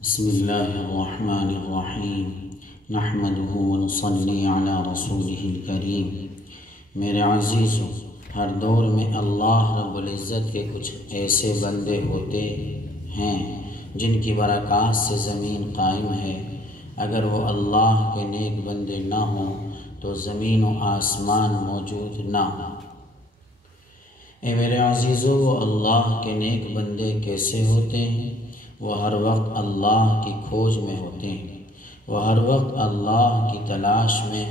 بسم اللہ الرحمن الرحیم نحمده ونصلی علی رسولہ الکریم۔ میرے عزیزو، ہر دور میں اللہ رب العزت کے کچھ ایسے بندے ہوتے ہیں جن کی برکات سے زمین قائم ہے۔ اگر وہ اللہ کے نیک بندے نہ ہوں تو زمین و آسمان موجود نہ ہوں۔ اے میرے عزیزو، وہ اللہ کے نیک بندے کیسے ہوتے ہیں؟ وہ ہر وقت اللہ کی کھوج میں ہوتے ہیں، وہ ہر وقت اللہ کی تلاش میں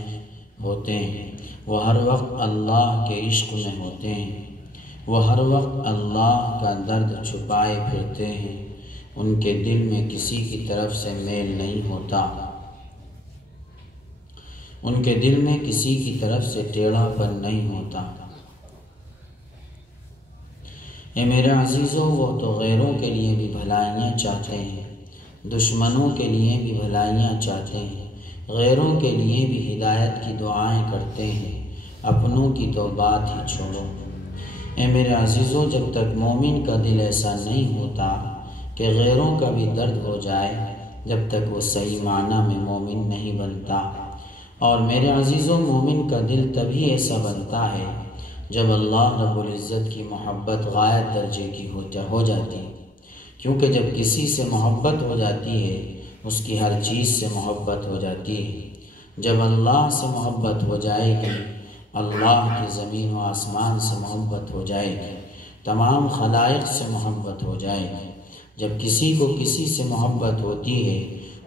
ہوتے ہیں، وہ ہر وقت اللہ کے عشق میں ہوتے ہیں، وہ ہر وقت اللہ کا درد چھپائے پھرتے ہیں۔ ان کے دل میں کسی کی طرف سے میل نہیں ہوتا، ان کے دل میں کسی کی طرف سے ٹیڑھا پن نہیں ہوتا۔ اے میرے عزیزو، وہ تو غیروں کے لیے بھی بھلائیاں چاہتے ہیں، دشمنوں کے لیے بھی بھلائیاں چاہتے ہیں، غیروں کے لیے بھی ہدایت کی دعائیں کرتے ہیں، اپنوں کی تو بات ہی چھوڑو۔ اے میرے عزیزو، جب تک مومن کا دل ایسا نہیں ہوتا کہ غیروں کا بھی درد ہو جائے، جب تک وہ صحیح معنی میں مومن نہیں بنتا۔ اور میرے عزیزو، مومن کا دل تبھی ایسا بنتا ہے جب اللہ رب العزت کی محبت غایت درجے کی ہو جاتی ہے، کیونکہ جب کسی سے محبت ہو جاتی ہے اس کی ہر چیز سے محبت ہو جاتی ہے۔ جب اللہ سے محبت ہو جائے گی، اللہ کی زمین و آسمان سے محبت ہو جائے گی، تمام خلائق سے محبت ہو جائے گی۔ جب کسی کو کسی سے محبت ہوتی ہے،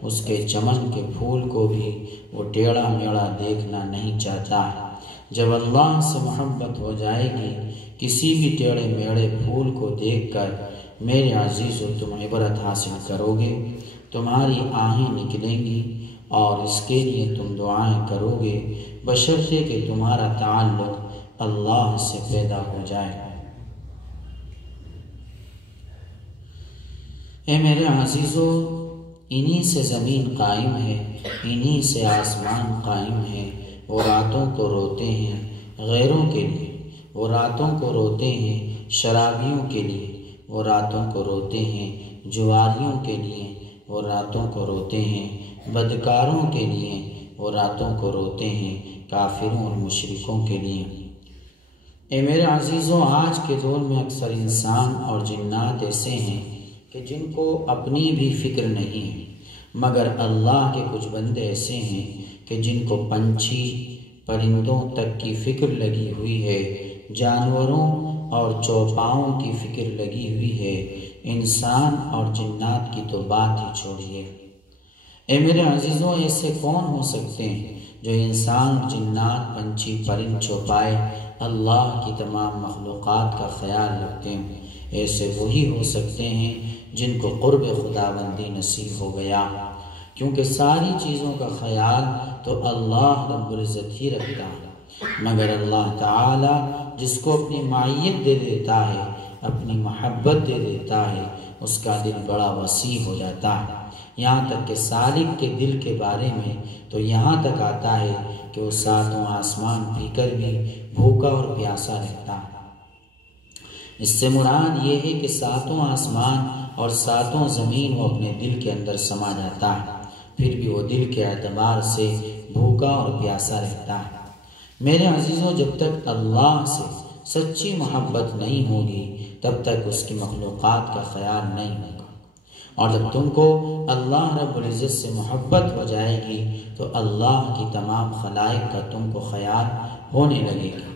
اس کے چمن کے پھول کو بھی وہ ٹیڑھا میڑھا دیکھنا نہیں چاہتا ہے۔ جب اللہ سے محبت ہو جائے گی، کسی بھی ٹیڑھے میڑھے پھول کو دیکھ کر میرے عزیزو تم عبرت حاصل کرو گے، تمہاری آہیں نکلیں گی اور اس کے لیے تم دعائیں کرو گے، بشرطے کہ تمہارا تعلق اللہ سے پیدا ہو جائے۔ اے میرے عزیزو، انہی سے زمین قائم ہے، انہی سے آسمان قائم ہے۔ وہ راتوں کو روتے ہیں غیروں کے لیے، وہ راتوں کو روتے ہیں شرابیوں کے لیے، وہ راتوں کو روتے ہیں جواریوں کے لیے، وہ راتوں کو روتے ہیں بدکاروں کے لیے، وہ راتوں کو روتے ہیں کافروں اور مشرکوں کے لیے۔ اے میرے عزیزو، آج کے دور میں اکثر انسان اور جنات ایسے ہیں کہ جن کو اپنی بھی فکر نہیں ہے، مگر اللہ کے کچھ بندے ایسے ہیں کہ جن کو پنچھی پرندوں تک کی فکر لگی ہوئی ہے، جانوروں اور چوپاؤں کی فکر لگی ہوئی ہے، انسان اور جنات کی تو بات ہی چھوڑیے۔ اے میرے عزیزوں، ایسے کون ہو سکتے ہیں جو انسان، جنات، پنچھی پرند چوپائے اللہ کی تمام مخلوقات کا خیال رکھتے ہیں؟ ایسے وہی ہو سکتے ہیں جن کو قرب خداوندی نصیب ہو گیا، کیونکہ ساری چیزوں کا خیال تو اللہ رب العزت ہی رکھتا ہے، مگر اللہ تعالی جس کو اپنی معیت دے دیتا ہے، اپنی محبت دے دیتا ہے، اس کا دل بڑا وسیع ہو جاتا ہے۔ یہاں تک کہ سالک کے دل کے بارے میں تو یہاں تک آتا ہے کہ وہ ساتوں آسمان پی کر بھی بھوکا اور پیاسا رہتا ہے۔ اس سے مراد یہ ہے کہ ساتوں آسمان اور ساتوں زمین وہ اپنے دل کے اندر سما جاتا ہے، پھر بھی وہ دل کے اعتبار سے بھوکا اور پیاسا رہتا ہے۔ میرے عزیزوں، جب تک اللہ سے سچی محبت نہیں ہوگی تب تک اس کی مخلوقات کا خیال نہیں ہوگا، اور جب تم کو اللہ رب العزت سے محبت ہو جائے گی تو اللہ کی تمام خلائق کا تم کو خیال ہونے لگے گا،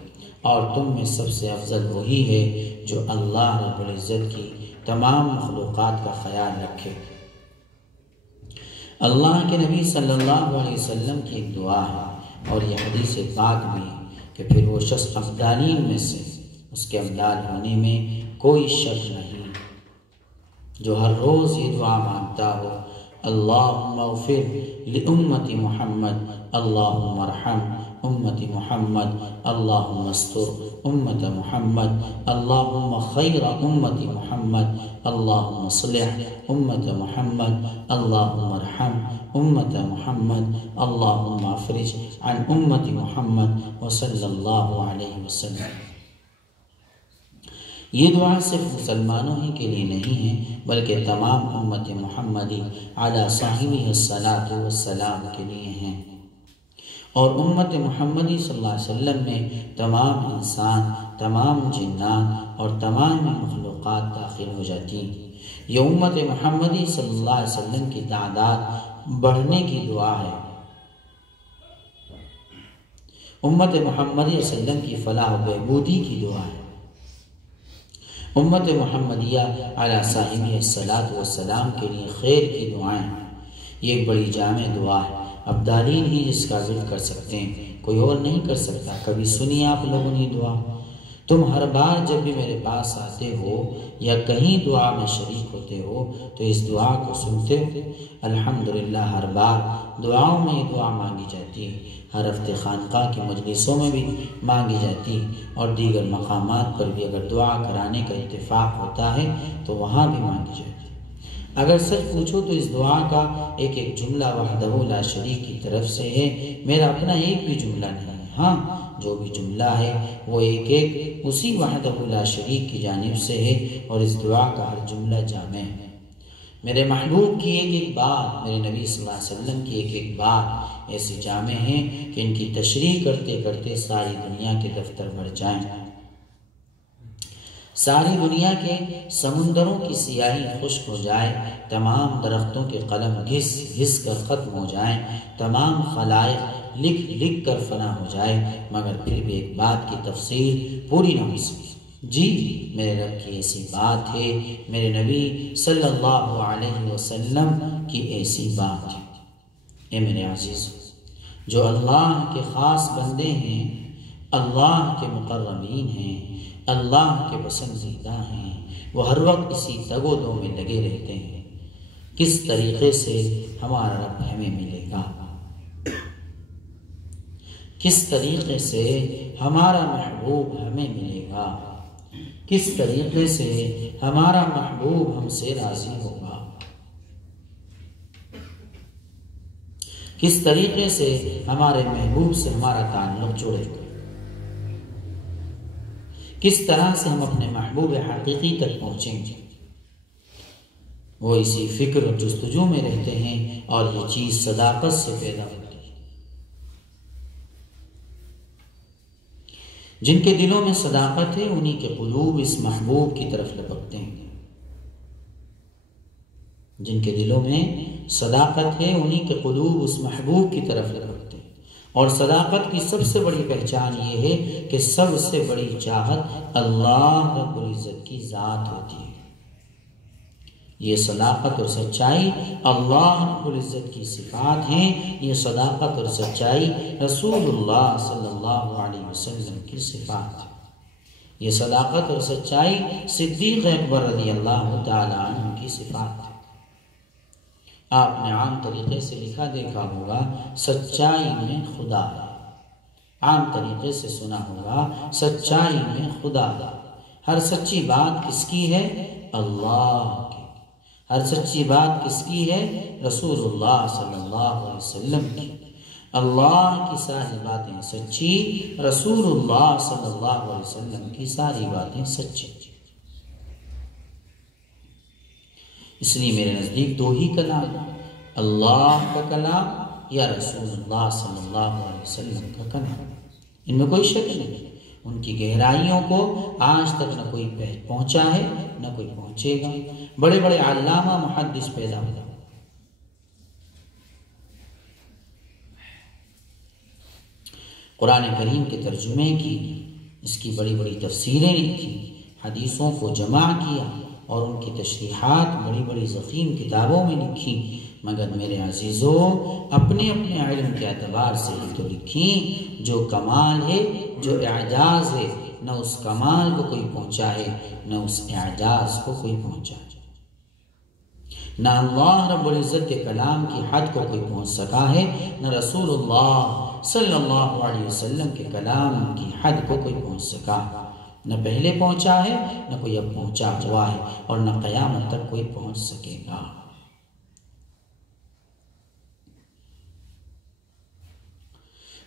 اور تم میں سب سے افضل وہی ہے جو اللہ رب العزت کی تمام مخلوقات کا خیال رکھے۔ اللہ کے نبی صلی اللہ علیہ وسلم کی ایک دعا ہے اور یہ حدیث پاک بھی ہے کہ پھر وہ شخص افضالین میں سے، اس کے افضال ہونے میں کوئی شک نہیں، جو ہر روز یہ دعا مانگتا ہو: اللہم اغفر لأمت محمد، اللہم ارحم امت محمد، اللہم استر امت محمد، اللہم خیر امت محمد، اللہم اصلح امت محمد، اللہم ارحم امت محمد، اللہم افرج عن امت محمد وصلی اللہ علیہ وسلم۔ یہ دعا صرف مسلمانوں ہی کے لیے نہیں ہے بلکہ تمام امت محمدی علی صاحبہ الصلاۃ والسلام کے لیے ہیں، اور امت محمدی صلی اللہ علیہ وسلم میں تمام انسان، تمام جنات اور تمام مخلوقات داخل ہو جاتی ہیں۔ یہ امت محمدی صلی اللہ علیہ وسلم کی تعداد بڑھنے کی دعا ہے، امت محمدی صلی اللہ علیہ وسلم کی فلاح و بہبودی کی دعا ہے، امت محمدیہ علی صاحبہ الصلاۃ والسلام کے لیے خیر کی دعائیں۔ یہ ایک بڑی جامع دعا ہے، ابدالین ہی جس کا ورد کر سکتے ہیں، کوئی اور نہیں کر سکتا۔ کبھی سنی آپ لوگوں نے دعا؟ تم ہر بار جب بھی میرے پاس آتے ہو یا کہیں دعا میں شریک ہوتے ہو تو اس دعا کو سنتے ہو؟ الحمدللہ ہر بار دعاؤں میں یہ دعا مانگی جاتی ہے، ہر ہفتے خانقاہ کی مجلسوں میں بھی مانگی جاتی ہے، اور دیگر مقامات پر بھی اگر دعا کرانے کا اتفاق ہوتا ہے تو وہاں بھی مانگی جاتی ہے۔ اگر سچ پوچھو تو اس دعا کا ایک ایک جملہ وحدہ لا شریک کی طرف سے ہے، میرا اپنا ایک بھی جملہ نہیں ہے۔ ہاں، جو بھی جملہ ہے وہ ایک ایک اسی وحدہ لا شریک کی جانب سے ہے، اور اس دعا کا ہر جملہ جامع ہے۔ میرے محبوب کی ایک ایک بات، میرے نبی صلی اللہ علیہ وسلم کی ایک ایک بات ایسی جامع ہے کہ ان کی تشریح کرتے کرتے ساری دنیا کے دفتر بھر جائیں، ساری دنیا کے سمندروں کی سیاہی خشک ہو جائے، تمام درختوں کے قلم گھس گھس کر ختم ہو جائیں، تمام خلائق لکھ لکھ کر فنا ہو جائے، مگر پھر بھی ایک بات کی تفصیل پوری نہ ہو سکے۔ جی، میرے رب کی ایسی بات ہے، میرے نبی صلی اللہ علیہ وسلم کی ایسی بات ہے۔ اے میرے عزیز، جو اللہ کے خاص بندے ہیں، اللہ کے مقربین ہیں، اللہ کے پسندیدہ ہیں، وہ ہر وقت اسی تگ و دو میں لگے رہتے ہیں، کس طریقے سے ہمارا رب ہمیں ملے گا، کس طریقے سے ہمارا محبوب ہمیں ملے گا، کس طریقے سے ہمارا محبوب ہم سے راضی ہوگا، کس طریقے سے ہمارے محبوب سے ہمارا تعلق جڑے گا، کس طرح سے ہم اپنے محبوب حقیقی تک پہنچیں گے۔ وہ اسی فکر اور جستجو میں رہتے ہیں، اور یہ چیز صداقت سے پیدا ہوتی ہے۔ جن کے دلوں میں صداقت ہے انہی کے قلوب اس محبوب کی طرف لپکتے ہیں، جن کے دلوں میں صداقت ہے انہی کے قلوب اس محبوب کی طرف لپکتے ہیں۔ اور صداقت کی سب سے بڑی پہچان یہ ہے کہ سب سے بڑی چاہت اللہ رب العزت کی ذات ہوتی ہے۔ یہ صداقت اور سچائی اللہ رب العزت کی صفات ہیں، یہ صداقت اور سچائی رسول اللہ صلی اللہ علیہ وسلم کی صفات ہے، یہ صداقت اور سچائی صدیق اکبر رضی اللہ تعالی عنہ کی صفات ہے۔ آپ نے عام طریقے سے لکھا دیکھا ہوگا سچائی میں خدا ہے، عام طریقے سے سنا ہوگا سچائی میں خدا ہے۔ ہر سچی بات کس کی ہے؟ اللہ کی۔ ہر سچی بات کس کی ہے؟ رسول اللہ صلی اللہ علیہ وسلم کی۔ اللہ کی ساری باتیں سچی، رسول اللہ صلی اللہ علیہ وسلم کی ساری باتیں سچی۔ اس لیے میرے نزدیک دو ہی کلام، اللہ کا کلام یا رسول اللہ صلی اللہ علیہ وسلم کا کلام، ان میں کوئی شک نہیں۔ ان کی گہرائیوں کو آج تک نہ کوئی پہنچا ہے نہ کوئی پہنچے گا۔ بڑے بڑے علامہ محدث پیدا ہوئے، قرآن کریم کے ترجمے کی، اس کی بڑی بڑی تفسیریں لکھی، حدیثوں کو جمع کیا اور ان کی تشریحات بڑی بڑی ضخیم کتابوں میں لکھی، مگر میرے عزیزو اپنے اپنے علم کے اعتبار سے ہی تو لکھی۔ جو کمال ہے، جو اعجاز ہے، نہ اس کمال کو کوئی پہنچا ہے نہ اس اعجاز کو کوئی پہنچا ہے، نہ اللہ رب العزت کے کلام کی حد کو کوئی پہنچ سکا ہے، نہ رسول اللہ صلی اللہ علیہ وسلم کے کلام کی حد کو کوئی پہنچ سکا، نہ پہلے پہنچا ہے نہ کوئی اب پہنچا ہوا ہے، اور نہ قیامت تک کوئی پہنچ سکے گا۔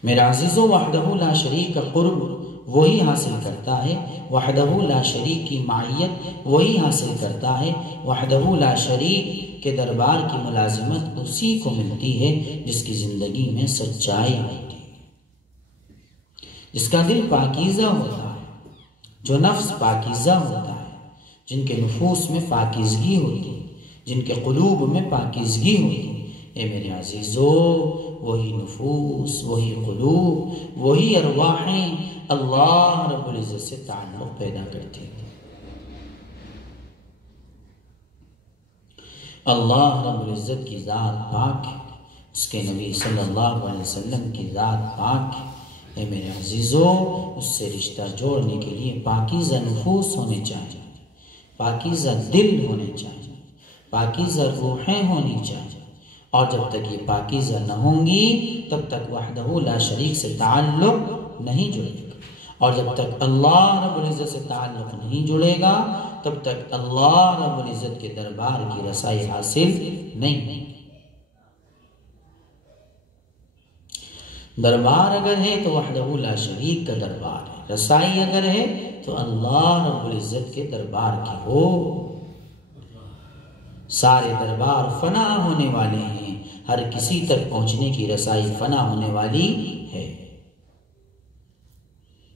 میرا عزیزو وحدہ لا شریک کا قرب وہی حاصل کرتا ہے، وحدہ لا شریک کی معیت وہی حاصل کرتا ہے، وحدہ لا شریک کے دربار کی ملازمت اسی کو ملتی ہے جس کی زندگی میں سچائی ہوتی ہے، جس کا دل پاکیزہ ہوتا ہے، جو نفس پاکیزہ ہوتا ہے، جن کے نفوس میں پاکیزگی ہوتی ہے، جن کے قلوب میں پاکیزگی ہوتی ہے۔ اے میرے عزیزو، وہی نفوس، وہی قلوب، وہی ارواحیں اللہ رب العزت سے تعلق پیدا کرتی ہیں۔ اللہ رب العزت کی ذات پاک ہے، اس کے نبی صلی اللہ علیہ وسلم کی ذات پاک ہے۔ اے میرے عزیزو، اس سے رشتہ جوڑنے کے لیے پاکیزہ نفوس ہونے چاہیے، پاکیزہ دل ہونے چاہیے، پاکیزہ روحیں ہونی چاہیے، اور جب تک یہ پاکیزہ نہ ہوں گی تب تک وحدہ لا شریک سے تعلق نہیں جڑے گا، اور جب تک اللہ رب العزت سے تعلق نہیں جڑے گا تب تک اللہ رب العزت کے دربار کی رسائی حاصل نہیں۔ دربار اگر ہے تو وحدہ لا شریک کا دربار ہے، رسائی اگر ہے تو اللہ رب العزت کے دربار کی ہو۔ سارے دربار فنا ہونے والے ہیں، ہر کسی تک پہنچنے کی رسائی فنا ہونے والی ہے،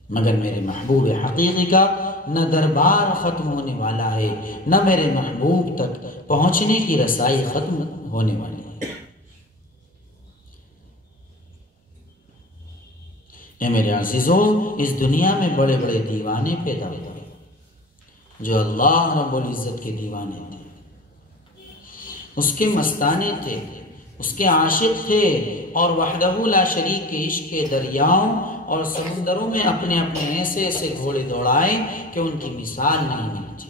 مگر میرے محبوب حقیقی کا نہ دربار ختم ہونے والا ہے، نہ میرے محبوب تک پہنچنے کی رسائی ختم ہونے والی ہے۔ اے میرے عزیزو، اس دنیا میں بڑے بڑے دیوانے پیدا ہوئے جو اللہ رب العزت کے دیوانے تھے، اس کے مستانے تھے، اس کے عاشق تھے، اور وحدہ لا شریک کے عشق کے دریاؤں اور سمندروں میں اپنے اپنے ایسے ایسے گھوڑے دوڑائے کہ ان کی مثال نہیں ملتی۔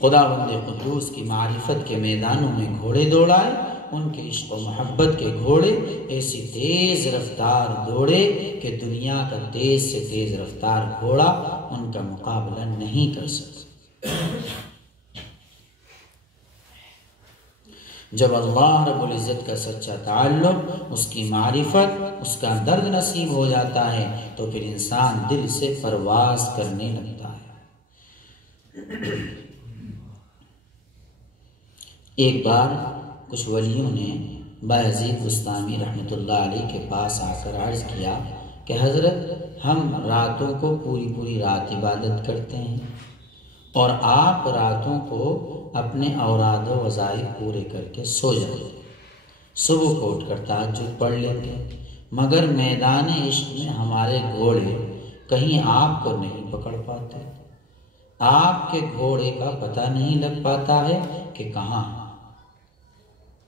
خداوند قدوس کی معرفت کے میدانوں میں گھوڑے دوڑائے، ان کے عشق و محبت کے گھوڑے ایسی تیز رفتار دوڑے کہ دنیا کا تیز سے تیز رفتار گھوڑا ان کا مقابلہ نہیں کر سکتا۔ جب اللہ رب العزت کا سچا تعلق، اس کی معرفت، اس کا درد نصیب ہو جاتا ہے تو پھر انسان دل سے پرواز کرنے لگتا ہے۔ ایک بار کچھ ولیوں نے بایزید بستامی رحمۃ اللہ علیہ کے پاس آ کر عرض کیا کہ حضرت، ہم راتوں کو پوری رات عبادت کرتے ہیں اور آپ راتوں کو اپنے اوراد و وظائف پورے کر کے سو جاتے، صبح کو اٹھ کر تہجد پڑھ لیتے، مگر میدان عشق میں ہمارے گھوڑے کہیں آپ کو نہیں پکڑ پاتے، آپ کے گھوڑے کا پتہ نہیں لگ پاتا ہے کہ کہاں۔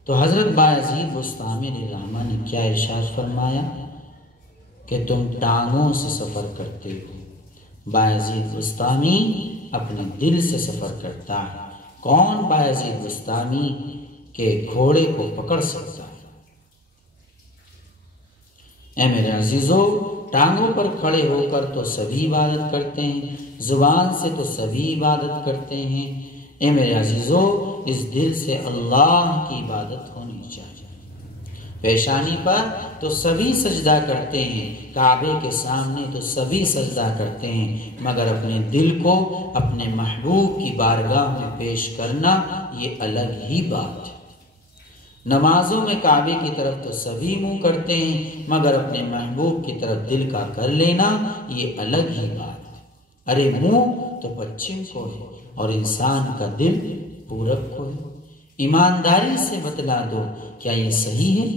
تو حضرت بایزید بستامی رحمہ نے کیا ارشاد فرمایا کہ تم ٹانگوں سے سفر کرتے ہو، بایزید بستامی اپنے دل سے سفر کرتا ہے۔ کون بایزید بستامی کے گھوڑے کو پکڑ سکتا ہے؟ اے میرے عزیزو، ٹانگوں پر کھڑے ہو کر تو سبھی عبادت کرتے ہیں، زبان سے تو سبھی عبادت کرتے ہیں۔ اے میرے عزیزو، اس دل سے اللہ کی عبادت ہونی چاہیے۔ پیشانی پر تو سبھی سجدہ کرتے ہیں، کعبے کے سامنے تو سبھی سجدہ کرتے ہیں، مگر اپنے دل کو اپنے محبوب کی بارگاہ میں پیش کرنا یہ الگ ہی بات ہے۔ نمازوں میں کعبے کی طرف تو سبھی منہ کرتے ہیں، مگر اپنے محبوب کی طرف دل کا کر لینا یہ الگ ہی بات ہے۔ ارے منہ تو پچھم کو ہے اور انسان کا دل پورب کو ہے۔ ایمانداری سے بتلا دو، کیا یہ صحیح ہے؟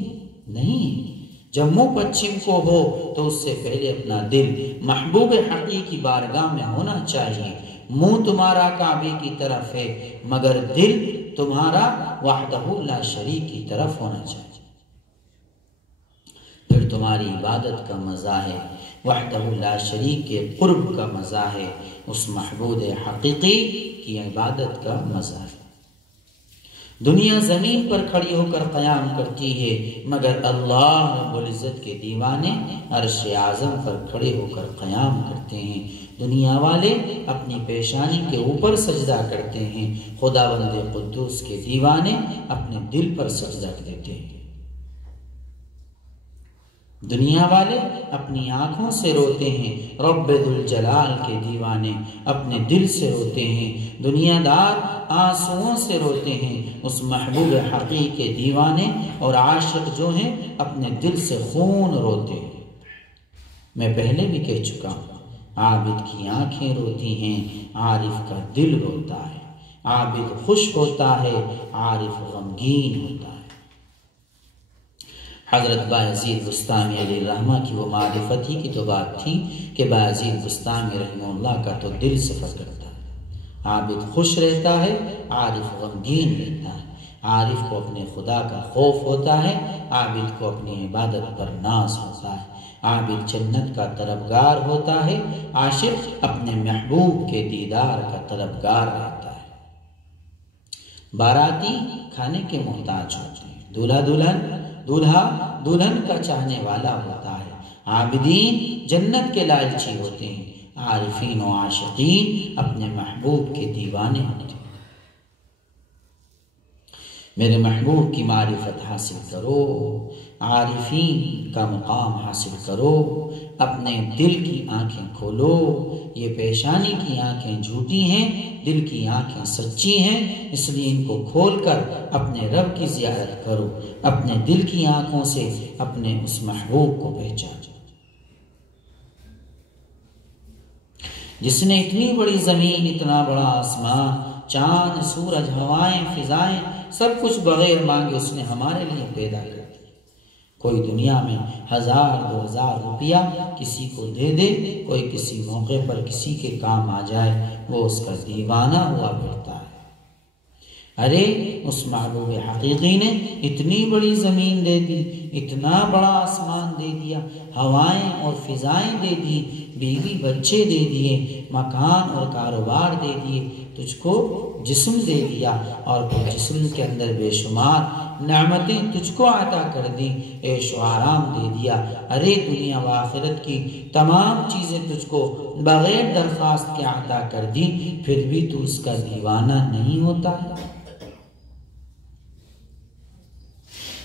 نہیں۔ جب منہ پچھم کو ہو تو اس سے پہلے اپنا دل محبوب حقیقی بارگاہ میں ہونا چاہیے۔ منہ تمہارا کعبے کی طرف ہے مگر دل تمہارا وحدہ لا شریک کی طرف ہونا چاہیے، پھر تمہاری عبادت کا مزہ ہے، وحدہ لا شریک کے قرب کا مزہ ہے، اس محبوب حقیقی کی عبادت کا مزہ ہے۔ دنیا زمین پر کھڑی ہو کر قیام کرتی ہے مگر اللہ رب العزت کے دیوانے عرش اعظم پر کھڑے ہو کر قیام کرتے ہیں۔ دنیا والے اپنی پیشانی کے اوپر سجدہ کرتے ہیں، خداوند قدوس کے دیوانے اپنے دل پر سجدہ دیتے ہیں۔ دنیا والے اپنی آنکھوں سے روتے ہیں، رب ذوالجلال کے دیوانے اپنے دل سے روتے ہیں، دنیا دار آنسوؤں سے روتے ہیں، اس محبوب حقیقی کے دیوانے اور عاشق جو ہیں اپنے دل سے خون روتے ہیں۔ میں پہلے بھی کہہ چکا ہوں، عابد کی آنکھیں روتی ہیں، عارف کا دل روتا ہے۔ عابد خوش ہوتا ہے، عارف غمگین ہوتا ہے۔ حضرت بایزید بستامی علیہ الرحمہ کی وہ معرفتی کی تو بات تھی کہ بایزید بستامی رحمہ اللہ کا تو دل سفر کرتا ہے۔ عابد خوش رہتا ہے، عارف غمگین رہتا ہے۔ عارف کو اپنے خدا کا خوف ہوتا ہے، عابد کو اپنی عبادت پر ناز ہوتا ہے۔ عابد جنت کا طلبگار ہوتا ہے، عاشق اپنے محبوب کے دیدار کا طلبگار رہتا ہے۔ باراتی کھانے کے محتاج ہوتے ہیں، دولہا دلہن کا چاہنے والا ہوتا ہے۔ عابدین جنت کے لالچی ہوتے ہیں، عارفین و عاشقین اپنے محبوب کے دیوانے ہوتے ہیں۔ میرے محبوب کی معرفت حاصل کرو، عارفین کا مقام حاصل کرو، اپنے دل کی آنکھیں کھولو۔ یہ پیشانی کی آنکھیں جھوٹی ہیں، دل کی آنکھیں سچی ہیں، اس لیے ان کو کھول کر اپنے رب کی زیارت کرو، اپنے دل کی آنکھوں سے اپنے اس محبوب کو پہچانو جس نے اتنی بڑی زمین، اتنا بڑا آسمان، چاند، سورج، ہوائیں، فضائیں، سب کچھ بغیر مانگے اس نے ہمارے لیے پیدا کر دیا۔ کوئی دنیا میں 1000 2000 روپیہ کسی کو دے دے، کوئی کسی موقع پر کسی کے کام آ جائے، وہ اس کا دیوانہ ہوا پھرتا ہے۔ ارے اس محبوب حقیقی نے اتنی بڑی زمین دے دی، اتنا بڑا آسمان دے دیا، ہوائیں اور فضائیں دے دی، بیوی بچے دے دیے، مکان اور کاروبار دے دیے، تجھ کو جسم دے دیا اور پھر جسم کے اندر بے شمار نعمتیں تجھ کو عطا کر دی، عیش و آرام دے دیا۔ ارے دنیا و آخرت کی تمام چیزیں تجھ کو بغیر درخواست کے عطا کر دی، پھر بھی تو اس کا دیوانہ نہیں ہوتا ہے۔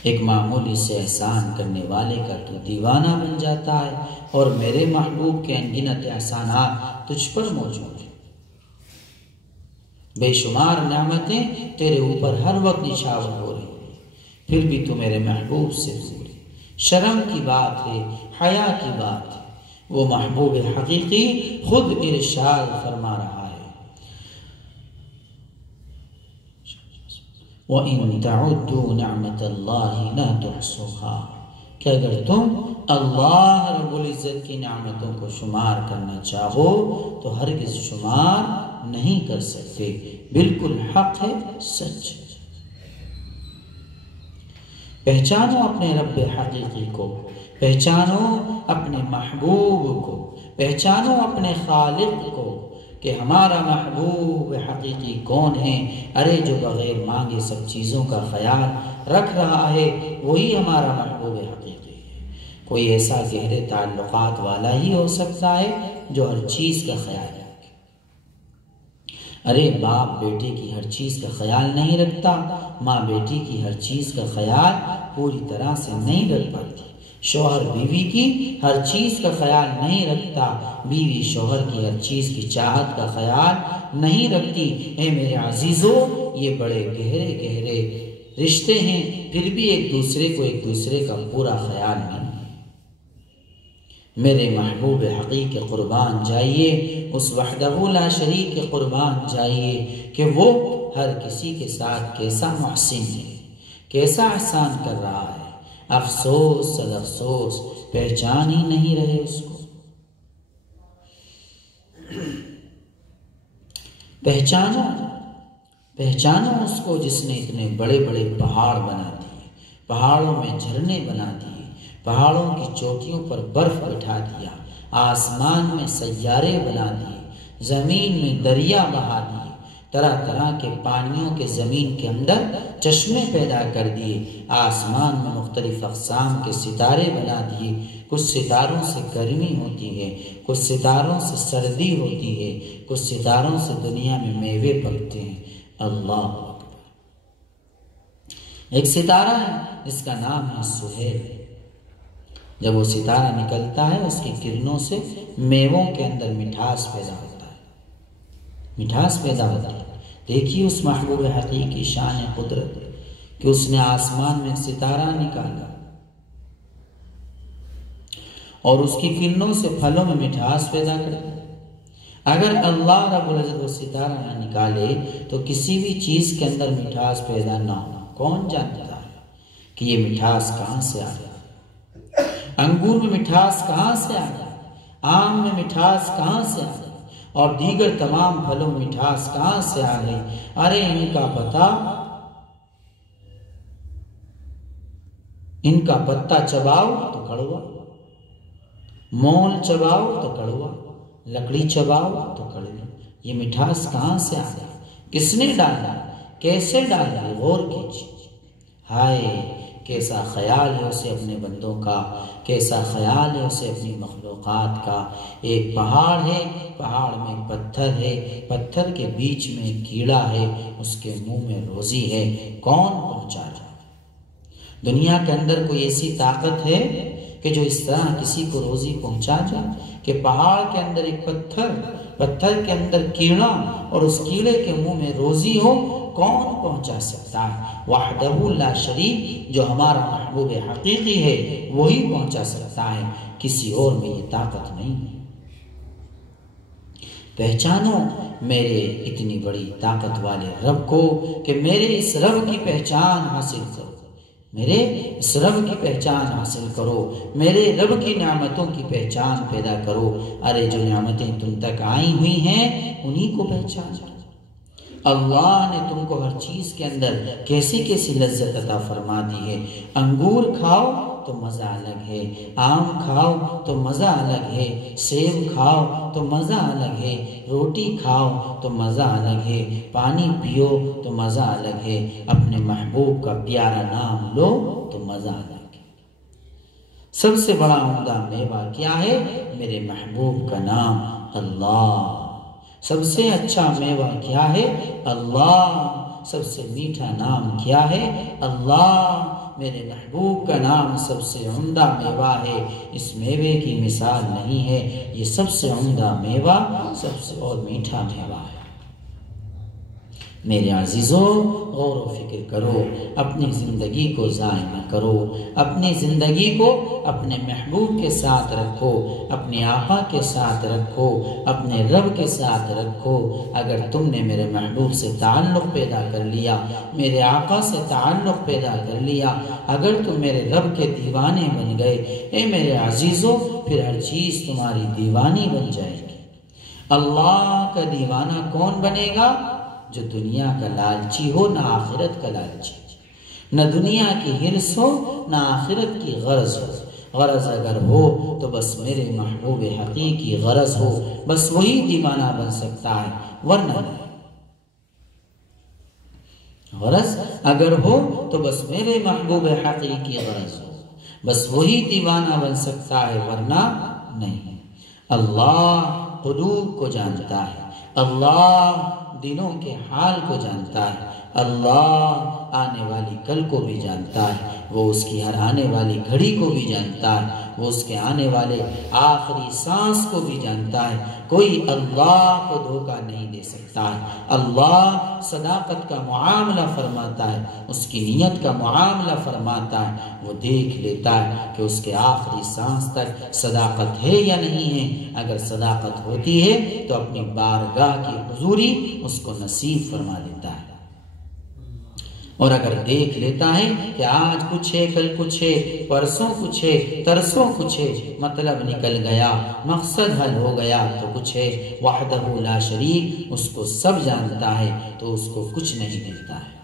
ایک معمولی سے احسان کرنے والے کا تو دیوانہ بن جاتا ہے، اور میرے محبوب کے انگنت احسانات تجھ پر موجود ہیں۔ بے شمار نعمتیں تیرے اوپر ہر وقت نشاور ہو رہی ہیں، پھر بھی تو میرے محبوب سے دور ہے۔ شرم کی بات ہے، حیا کی بات ہے۔ وہ محبوب حقیقی خود ارشاد فرما رہا ہے، وَإِن تَعُدُّوا نِعْمَةَ اللَّهِ لَا تُحْصُوهَا، کہ اگر تم اللہ رب العزت کی نعمتوں کو شمار کرنا چاہو تو ہرگز شمار نہیں کر سکتے۔ بالکل حق ہے، سچ ہے۔ پہچانو اپنے رب حقیقی کو، پہچانو اپنے محبوب کو، پہچانو اپنے خالق کو کہ ہمارا محبوب حقیقی کون ہے۔ ارے جو بغیر مانگے سب چیزوں کا خیال رکھ رہا ہے، وہی ہمارا محبوب حقیقی ہے۔ کوئی ایسا گہرے تعلقات والا ہی ہو سکتا ہے جو ہر چیز کا خیال رکھے۔ ارے باپ بیٹے کی ہر چیز کا خیال نہیں رکھتا، ماں بیٹی کی ہر چیز کا خیال پوری طرح سے نہیں رکھ پاتی، شوہر بیوی کی ہر چیز کا خیال نہیں رکھتا، بیوی شوہر کی ہر چیز کی چاہت کا خیال نہیں رکھتی۔ اے میرے عزیزو، یہ بڑے گہرے گہرے رشتے ہیں، پھر بھی ایک دوسرے کا پورا خیال نہیں۔ میرے محبوب حقیقی کے قربان جائیے، اس وحدہ لا شریک کے قربان جائیے کہ وہ ہر کسی کے ساتھ کیسا محسن ہے، کیسا احسان کر رہا ہے۔ افسوس صد افسوس، پہچان ہی نہیں رہے اس کو۔ پہچانو اس کو جس نے اتنے بڑے بڑے پہاڑ بنا دیے، پہاڑوں میں جھرنے بنا دیے، پہاڑوں کی چوٹیوں پر برف بٹھا دیا، آسمان میں سیارے بنا دیے، زمین میں دریا بہا دیے، طرح طرح کے پانیوں کے زمین کے اندر چشمے پیدا کر دیے، آسمان میں مختلف اقسام کے ستارے بنا دیے۔ کچھ ستاروں سے گرمی ہوتی ہے، کچھ ستاروں سے سردی ہوتی ہے، کچھ ستاروں سے دنیا میں میوے پکتے ہیں۔ اللہ اکبر۔ ایک ستارہ ہے جس کا نام ہے سہیل، جب وہ ستارہ نکلتا ہے اس کی کرنوں سے میووں کے اندر مٹھاس پیدا ہوتا ہے، مٹھاس پیدا ہوتا ہے۔ دیکھیے اس محبوب حقیقی شان قدرت کہ اس نے آسمان میں ستارہ نکالا اور اس کی کرنوں سے پھلوں میں مٹھاس پیدا کر دی۔ اگر اللہ رب العزت وہ ستارہ نہ نکالے تو کسی بھی چیز کے اندر مٹھاس پیدا نہ ہو۔ کون جانتا ہے کہ یہ مٹھاس کہاں سے آ گیا؟ انگور میں مٹھاس کہاں سے آ گیا؟ آم میں مٹھاس کہاں سے آ گئی؟ اور دیگر تمام پھلوں میں مٹھاس کہاں سے آ گئی؟ ارے ان کا پتا چباؤ تو کڑوا، مول چباؤ تو کڑوا، لکڑی چباؤ تو کڑوی۔ یہ مٹھاس کہاں سے آ گیا؟ کس نے ڈالا؟ کیسے ڈالا؟ غور کیجیے۔ ہائے کیسا خیال ہے اسے اپنے بندوں کا، کیسا خیال ہے اسے اپنی مخلوقات کا۔ ایک پہاڑ ہے، پہاڑ میں پتھر ہے، پتھر کے بیچ میں کیڑا ہے، اس کے منہ میں روزی ہے۔ کون پہنچا رہا؟ دنیا کے اندر کوئی ایسی طاقت ہے کہ جو اس طرح کسی کو روزی پہنچا جائے کہ پہاڑ کے اندر ایک پتھر کے اندر کیڑا اور اس کیڑے کے منہ میں روزی ہو؟ کون پہنچا سکتا ہے؟ وحدہ لا شریک جو ہمارا محبوب حقیقی ہے وہی پہنچا سکتا ہے، کسی اور میں یہ طاقت نہیں ہے۔ پہچانو میرے اتنی بڑی طاقت والے رب کو کہ میرے اس رب کی پہچان حاصل کرو، میرے اس رب کی پہچان حاصل کرو، میرے رب کی نعمتوں کی پہچان پیدا کرو۔ ارے جو نعمتیں تم تک آئی ہوئی ہیں انہی کو پہچان۔ اللہ نے تم کو ہر چیز کے اندر کیسی کیسی لذت عطا فرما دی ہے۔ انگور کھاؤ تو مزہ الگ ہے، آم کھاؤ تو مزہ الگ ہے، سیب کھاؤ تو مزہ الگ ہے، روٹی کھاؤ تو مزہ الگ ہے، پانی پیو تو مزہ الگ ہے، اپنے محبوب کا پیارا نام لو تو مزہ الگ ہے۔ سب سے بڑا عمدہ میوہ کیا ہے؟ میرے محبوب کا نام اللہ۔ سب سے اچھا میوہ کیا ہے؟ اللہ۔ سب سے میٹھا نام کیا ہے؟ اللہ۔ میرے محبوب کا نام سب سے عمدہ میوہ ہے، اس میوے کی مثال نہیں ہے۔ یہ سب سے عمدہ میوہ، سب سے اور میٹھا میوہ ہے۔ میرے عزیزوں غور و فکر کرو، اپنی زندگی کو ضائع نہ کرو، اپنی زندگی کو اپنے محبوب کے ساتھ رکھو، اپنے آقا کے ساتھ رکھو، اپنے رب کے ساتھ رکھو۔ اگر تم نے میرے محبوب سے تعلق پیدا کر لیا، میرے آقا سے تعلق پیدا کر لیا، اگر تم میرے رب کے دیوانے بن گئے، اے میرے عزیزوں پھر ہر چیز تمہاری دیوانی بن جائے گی۔ اللہ کا دیوانہ کون بنے گا؟ جو دنیا کا لالچی ہو نہ آخرت کا لالچی، نہ دنیا کی حرص ہو نہ آخرت کی غرض ہو۔ غرض اگر ہو تو بس میرے محبوب حقیقی غرض ہو، بس وہی دیوانہ بن سکتا ہے، ورنہ نہیں۔ غرض اگر ہو تو بس میرے محبوب حقیقی غرض ہو، بس وہی دیوانہ بن سکتا ہے، ورنہ نہیں۔ اللہ قلوب کو جانتا ہے، اللہ دلوں کے حال کو جانتا ہے، اللہ آنے والی کل کو بھی جانتا ہے، وہ اس کی ہر آنے والی گھڑی کو بھی جانتا ہے، وہ اس کے آنے والے آخری سانس کو بھی جانتا ہے۔ کوئی اللہ کو دھوکہ نہیں دے سکتا ہے۔ اللہ صداقت کا معاملہ فرماتا ہے، اس کی نیت کا معاملہ فرماتا ہے، وہ دیکھ لیتا ہے کہ اس کے آخری سانس تک صداقت ہے یا نہیں ہے۔ اگر صداقت ہوتی ہے تو اپنی بارگاہ کی حضوری اس کو نصیب فرما دیتا ہے، اور اگر دیکھ لیتا ہے کہ آج کچھ ہے، کل کچھ ہے، پرسوں کچھ ہے، ترسوں کچھ ہے، مطلب نکل گیا، مقصد حل ہو گیا تو کچھ ہے، وحدہ لا شریک اس کو سب جانتا ہے تو اس کو کچھ نہیں ملتا ہے۔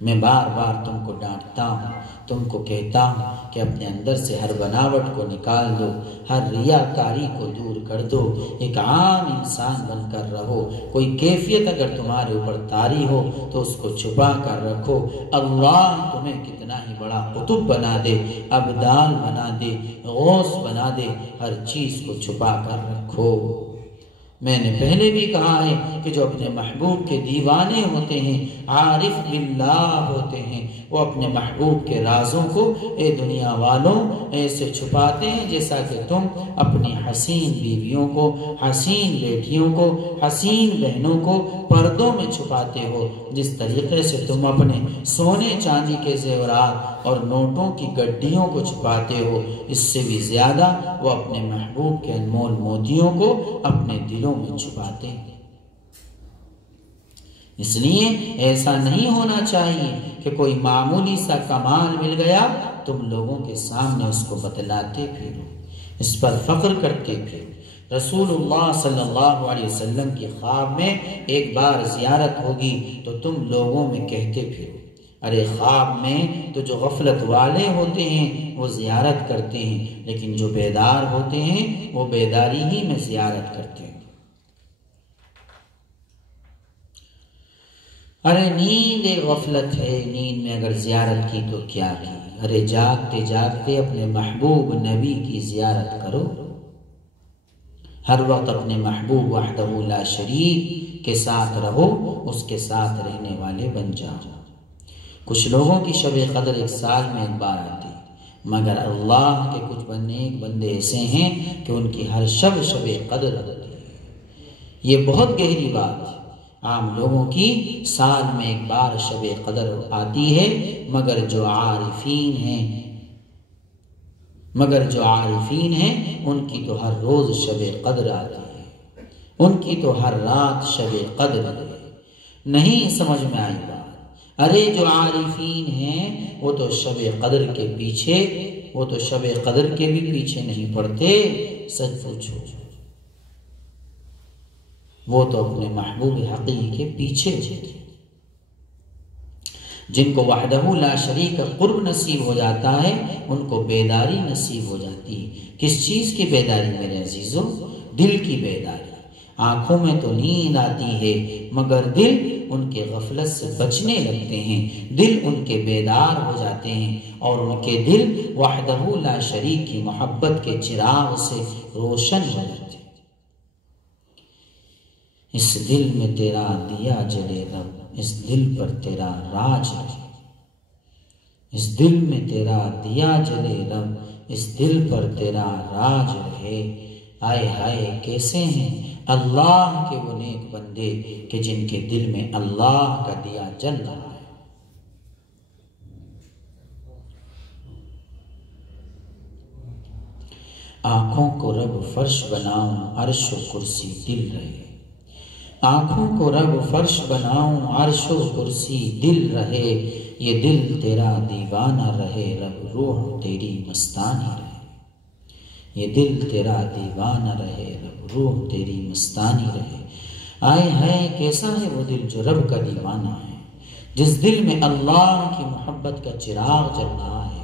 میں بار بار تم کو ڈانٹتا ہوں، تم کو کہتا ہوں کہ اپنے اندر سے ہر بناوٹ کو نکال دو، ہر ریاکاری کو دور کر دو، ایک عام انسان بن کر رہو۔ کوئی کیفیت اگر تمہارے اوپر طاری ہو تو اس کو چھپا کر رکھو۔ اللہ تمہیں کتنا ہی بڑا قطب بنا دے، ابدال بنا دے، غوث بنا دے، ہر چیز کو چھپا کر رکھو۔ میں نے پہلے بھی کہا ہے کہ جو اپنے محبوب کے دیوانے ہوتے ہیں، عارف باللہ ہوتے ہیں، وہ اپنے محبوب کے رازوں کو اے دنیا والوں ایسے چھپاتے ہیں جیسا کہ تم اپنی حسین بیویوں کو، حسین بیٹیوں کو، حسین بہنوں کو پردوں میں چھپاتے ہو، جس طریقے سے تم اپنے سونے چاندی کے زیورات اور نوٹوں کی گڈیوں کو چھپاتے ہو، اس سے بھی زیادہ وہ اپنے محبوب کے انمول موتیوں کو اپنے دلوں میں چھپاتے ہیں۔ اس لیے ایسا نہیں ہونا چاہیے کہ کوئی معمولی سا کمال مل گیا تم لوگوں کے سامنے اس کو بتلاتے پھرو، اس پر فخر کرتے پھرو۔ رسول اللہ صلی اللہ علیہ وسلم کی خواب میں ایک بار زیارت ہوگی تو تم لوگوں میں کہتے پھرو، ارے خواب میں تو جو غفلت والے ہوتے ہیں وہ زیارت کرتے ہیں، لیکن جو بیدار ہوتے ہیں وہ بیداری ہی میں زیارت کرتے ہیں۔ ارے نیند ایک غفلت ہے، نیند میں اگر زیارت کی تو کیا کی؟ ارے جاگتے جاگتے اپنے محبوب نبی کی زیارت کرو، ہر وقت اپنے محبوب وحدہ لا شریک کے ساتھ رہو، اس کے ساتھ رہنے والے بن جاؤ۔ کچھ لوگوں کی شب قدر ایک سال میں ایک بار آتی، مگر اللہ کے کچھ نیک بندے ایسے ہیں کہ ان کی ہر شب قدر آتی ہے۔ یہ بہت گہری بات ہے۔ عام لوگوں کی سال میں ایک بار شب قدر آتی ہے، مگر جو عارفین ہیں ان کی تو ہر روز شب قدر آتی ہے، ان کی تو ہر رات شب قدر ہے۔ نہیں سمجھ میں آئی بات؟ ارے جو عارفین ہیں وہ تو شب قدر کے پیچھے، وہ تو شب قدر کے بھی پیچھے نہیں پڑتے، سچ پوچھو، وہ تو اپنے محبوب حقیقی کے پیچھے ہوتے۔ جن کو وحدہ لا شریک کا قرب نصیب ہو جاتا ہے ان کو بیداری نصیب ہو جاتی ہے۔ کس چیز کی بیداری میرے عزیزو؟ دل کی بیداری۔ آنکھوں میں تو نیند آتی ہے مگر دل ان کے غفلت سے بچنے لگتے ہیں، دل ان کے بیدار ہو جاتے ہیں اور ان کے دل وحدہ لا شریک کی محبت کے چراغ سے روشن ہو جاتے ہیں۔ اس دل میں تیرا دیا جلے رب، اس دل پر تیرا راج رہے، اس دل میں تیرا دیا جلے رب، اس دل پر تیرا راج رہے۔ آئے ہائے کیسے ہیں اللہ کے وہ نیک بندے کہ جن کے دل میں اللہ کا دیا جل رہا ہے۔ آنکھوں کو رب فرش بناؤں عرش و کرسی دل رہے، آنکھوں کو رب فرش بناؤں عرش و کرسی دل رہے، یہ دل تیرا دیوانہ رہے رب روح تیری مستانی رہے، یہ دل تیرا دیوانہ رہے رب روح تیری مستانی رہے۔ آئے ہے کیسا ہے وہ دل جو رب کا دیوانہ ہے، جس دل میں اللہ کی محبت کا چراغ جل رہا ہے،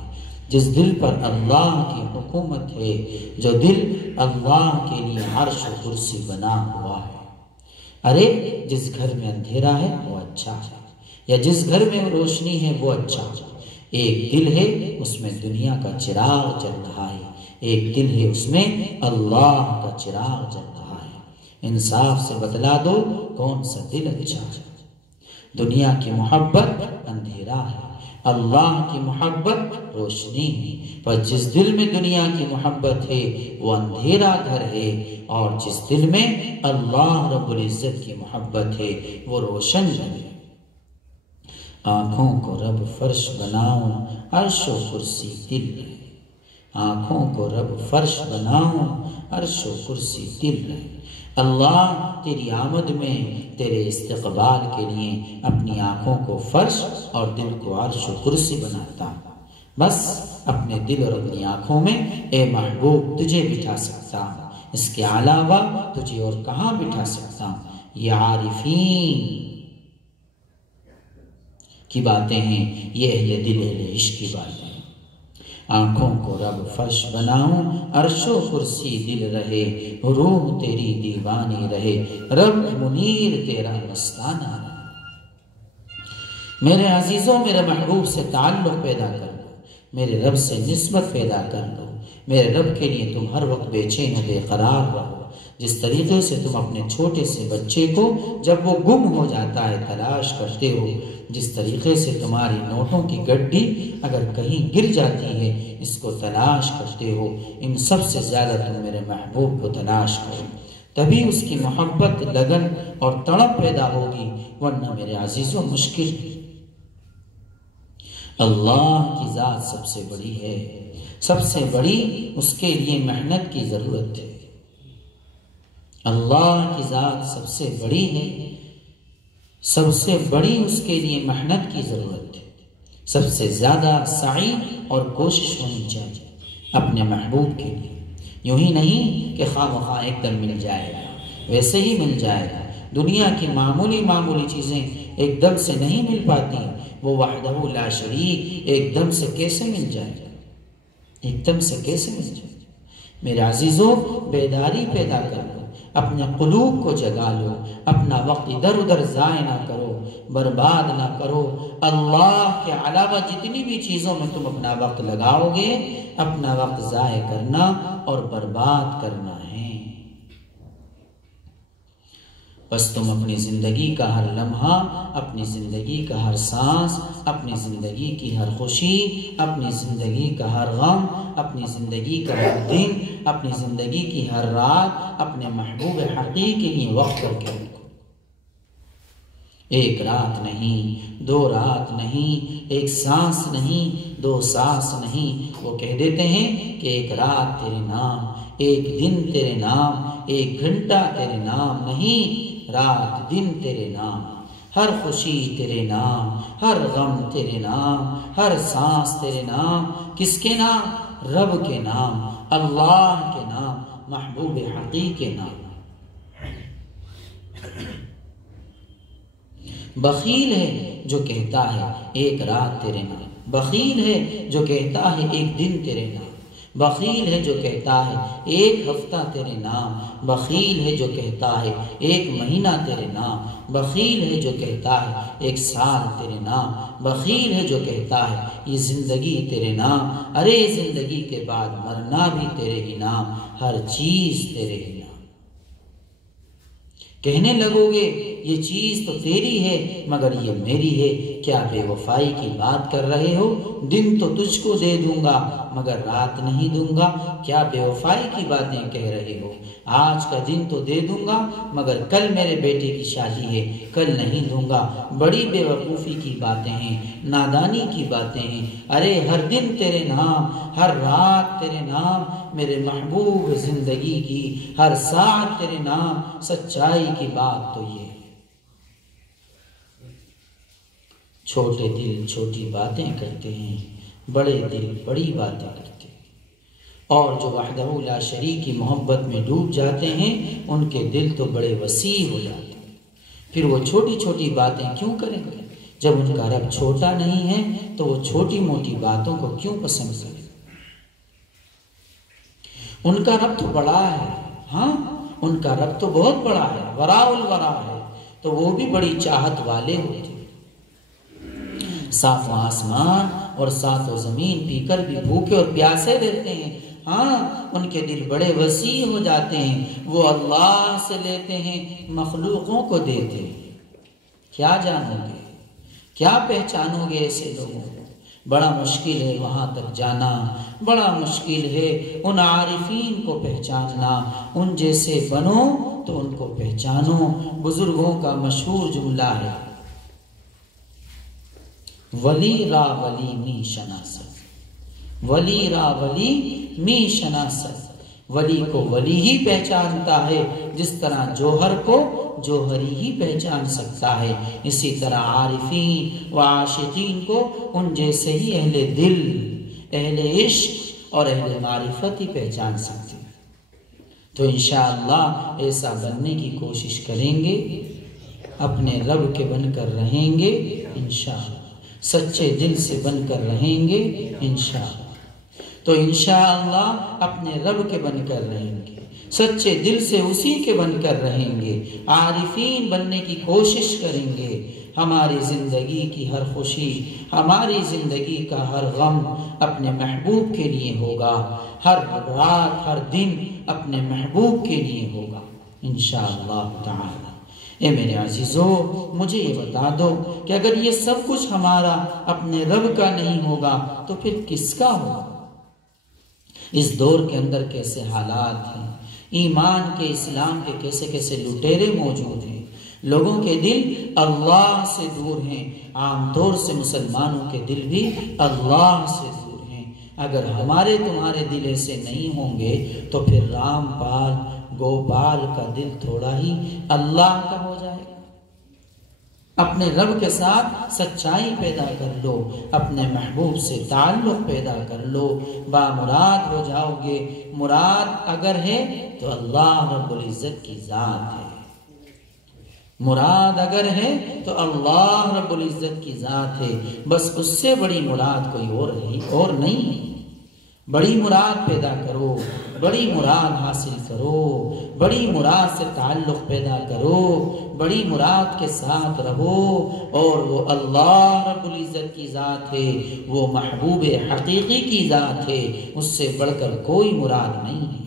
جس دل پر اللہ کی حکومت ہے، جو دل اللہ کے لیے عرش و کرسی بنا ہوا ہے۔ ارے جس گھر میں اندھیرا ہے وہ اچھا ہے، یا جس گھر میں روشنی ہے وہ اچھا ہے۔ ایک دل ہے اس میں دنیا کا چراغ جل رہا ہے، ایک دل ہے اس میں اللہ کا چراغ جل رہا ہے۔ انصاف سے بتلا دو کون سا دل اچھا ہے؟ دنیا کی محبت اندھیرا ہے، اللہ کی محبت روشنی ہے، پر جس دل میں دنیا کی محبت ہے وہ اندھیرا گھر ہے، اور جس دل میں اللہ رب العزت کی محبت ہے وہ روشن گھر ہے۔ آنکھوں کو رب فرش بناؤں عرش و کرسی دل رہے، آنکھوں کو رب فرش بناؤں عرش و کرسی دل رہے۔ اللہ تیری آمد میں تیرے استقبال کے لیے اپنی آنکھوں کو فرش اور دل کو عرش و کرسی بناتا، بس اپنے دل اور اپنی آنکھوں میں اے محبوب تجھے بٹھا سکتا ہوں، اس کے علاوہ تجھے اور کہاں بٹھا سکتا ہوں؟ یہ عارفین کی باتیں ہیں، یہ اہل دل اہل عشق کی باتیں ہیں۔ آنکھوں کو رب فرش بناؤں عرش و کرسی دل رہے، روح تیری دیوانی رہے، رب منیر تیرا مستانہ رہے۔ میرے عزیزوں میرے محبوب سے تعلق پیدا کر لو، میرے رب سے نسبت پیدا کر لو، میرے رب کے لیے تم ہر وقت بے چین بے قرار رہو، جس طریقے سے تم اپنے چھوٹے سے بچے کو جب وہ گم ہو جاتا ہے تلاش کرتے ہو، جس طریقے سے تمہاری نوٹوں کی گڈی اگر کہیں گر جاتی ہے اس کو تلاش کرتے ہو، ان سب سے زیادہ تم میرے محبوب کو تلاش کرو، تبھی اس کی محبت، لگن اور تڑپ پیدا ہوگی، ورنہ میرے عزیزوں مشکل۔ اللہ کی ذات سب سے بڑی ہے، سب سے بڑی، اس کے لیے محنت کی ضرورت ہے۔ اللہ کی ذات سب سے بڑی ہے، سب سے بڑی، اس کے لیے محنت کی ضرورت ہے، سب سے زیادہ سعی اور کوشش ہونی چاہیے اپنے محبوب کے لیے۔ یوں ہی نہیں کہ خواہ مخواہ ایک دم مل جائے گا، ویسے ہی مل جائے گا۔ دنیا کی معمولی چیزیں ایک دم سے نہیں مل پاتی، وہ وحدہ لا شریک ایک دم سے کیسے مل جائے گا، ایک دم سے کیسے مل جائے گا۔ میرے عزیزوں، بیداری پیدا کرو، اپنے قلوب کو جگا لو، اپنا وقت ادھر ادھر ضائع نہ کرو، برباد نہ کرو۔ اللہ کے علاوہ جتنی بھی چیزوں میں تم اپنا وقت لگاؤ گے، اپنا وقت ضائع کرنا اور برباد کرنا ہے۔ بس تم اپنی زندگی کا ہر لمحہ، اپنی زندگی کا ہر سانس، اپنی زندگی کی ہر خوشی، اپنی زندگی کا ہر غم، اپنی زندگی کا ہر دن، اپنی زندگی کی ہر رات اپنے محبوب حقیقی کے لیے وقف کر کے رکھو۔ ایک رات نہیں، دو رات نہیں، ایک سانس نہیں، دو سانس نہیں۔ وہ کہہ دیتے ہیں کہ ایک رات تیرے نام، ایک دن تیرے نام، ایک گھنٹہ تیرے نام نہیں، رات دن تیرے نام، ہر خوشی تیرے نام، ہر غم تیرے نام، ہر سانس تیرے نام۔ کس کے نام؟ رب کے نام، اللہ کے نام، محبوب حقیقی کے نام۔ بخیل ہے جو کہتا ہے ایک رات تیرے نام، بخیل ہے جو کہتا ہے ایک دن تیرے نام، بخیل ہے جو کہتا ہے ایک ہفتہ تیرے نام، بخیل ہے جو کہتا ہے ایک مہینہ تیرے نام، بخیل ہے جو کہتا ہے ایک سال تیرے نام، بخیل ہے جو کہتا ہے یہ زندگی تیرے نام۔ ارے زندگی کے بعد مرنا بھی تیرے ہی نام، ہر چیز تیرے ہی نام۔ کہنے لگو گے یہ چیز تو تیری ہے مگر یہ میری ہے، کیا بے وفائی کی بات کر رہے ہو؟ دن تو تجھ کو دے دوں گا مگر رات نہیں دوں گا، کیا بے وفائی کی باتیں کہہ رہے ہو؟ آج کا دن تو دے دوں گا مگر کل میرے بیٹے کی شادی ہے، کل نہیں دوں گا۔ بڑی بے وقوفی کی باتیں ہیں، نادانی کی باتیں ہیں۔ ارے ہر دن تیرے نام، ہر رات تیرے نام، میرے محبوب زندگی کی ہر ساعت تیرے نام۔ سچائی کی بات تو یہ ہے، چھوٹے دل چھوٹی باتیں کرتے ہیں، بڑے دل بڑی باتیں کرتے ہیں، اور جو وحدہ لا شریک کی محبت میں ڈوب جاتے ہیں ان کے دل تو بڑے وسیع ہو جاتے ہیں۔ پھر وہ چھوٹی چھوٹی باتیں کیوں کریں گے؟ جب ان کا رب چھوٹا نہیں ہے تو وہ چھوٹی موٹی باتوں کو کیوں پسند کریں؟ ان کا رب تو بڑا ہے، ہاں ان کا رب تو بہت بڑا ہے، وراء الورا ہے، تو وہ بھی بڑی چاہت والے ہوتے ہیں۔ ساتوں آسمان اور ساتوں زمین پی کر بھی بھوکے اور پیاسے رہتے ہیں، ہاں ان کے دل بڑے وسیع ہو جاتے ہیں۔ وہ اللہ سے لیتے ہیں، مخلوقوں کو دیتے ہیں۔ کیا جانو گے، کیا پہچانو گے ایسے لوگوں کو؟ بڑا مشکل ہے وہاں تک جانا، بڑا مشکل ہے ان عارفین کو پہچاننا۔ ان جیسے بنو تو ان کو پہچانو۔ بزرگوں کا مشہور جملہ ہے، ولی را ولی می شناسد، ولی را ولی می شناسد۔ ولی کو ولی ہی پہچانتا ہے جس طرح جوہر کو جوہری ہی پہچان سکتا ہے، اسی طرح عارفین و عاشقین کو ان جیسے ہی اہل دل، اہل عشق اور اہل معرفت ہی پہچان سکتے ہیں۔ تو انشاءاللہ ایسا بننے کی کوشش کریں گے، اپنے رب کے بن کر رہیں گے انشاءاللہ، سچے دل سے بن کر رہیں گے انشاءاللہ۔ تو انشاءاللہ اپنے رب کے بن کر رہیں گے، سچے دل سے اسی کے بن کر رہیں گے، عارفین بننے کی کوشش کریں گے، ہماری زندگی کی ہر خوشی، ہماری زندگی کا ہر غم اپنے محبوب کے لیے ہوگا، ہر رات ہر دن اپنے محبوب کے لیے ہوگا انشاءاللہ تعالی۔ اے میرے عزیزو، مجھے یہ بتا دو کہ اگر یہ سب کچھ ہمارا اپنے رب کا نہیں ہوگا تو پھر کس کا ہوگا؟ اس دور کے اندر کیسے حالات ہیں، ایمان کے، اسلام کے کیسے کیسے لٹیرے موجود ہیں، لوگوں کے دل اللہ سے دور ہیں، عام طور سے مسلمانوں کے دل بھی اللہ سے دور ہیں۔ اگر ہمارے تمہارے دل ایسے نہیں ہوں گے تو پھر رام پال گوپال کا دل تھوڑا ہی اللہ کا ہو جائے گا۔ اپنے رب کے ساتھ سچائی پیدا کر لو، اپنے محبوب سے تعلق پیدا کر لو، بامراد ہو جاؤ گے۔ مراد اگر ہے تو اللہ رب العزت کی ذات ہے، مراد اگر ہے تو اللہ رب العزت کی ذات ہے، بس اس سے بڑی مراد کوئی اور نہیں۔ بڑی مراد پیدا کرو، بڑی مراد حاصل کرو، بڑی مراد سے تعلق پیدا کرو، بڑی مراد کے ساتھ رہو، اور وہ اللہ رب العزت کی ذات ہے، وہ محبوب حقیقی کی ذات ہے، اس سے بڑھ کر کوئی مراد نہیں ہے۔